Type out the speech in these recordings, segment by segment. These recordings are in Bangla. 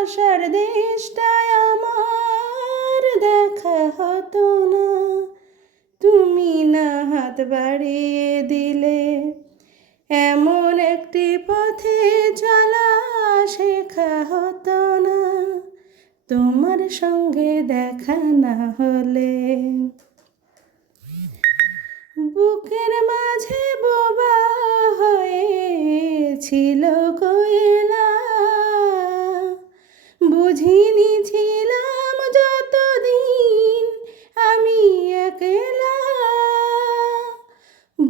ভালোবাসার দেশটায় আমার দেখা হতো না। তুমি না হাত বাড়িয়ে দিলে। এমন একটি পথে চলা শেখা হতো না। তোমার সঙ্গে দেখা না হলে। বুকের মাঝে বোবা হয়েছিল কোয়েলা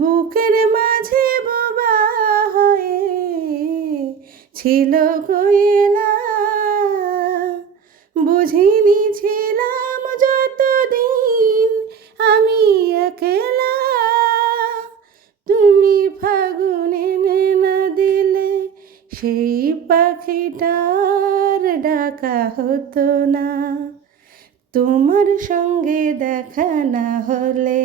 বুকের মাঝে বোবা হয়ে ছিল কোয়েলা বুঝিনি ছিলাম যতদিন আমি একলা। তুমি ফাগুনে না দিলে সেই পাখিটার ডাকা হতো না। তোমার সঙ্গে দেখা না হলে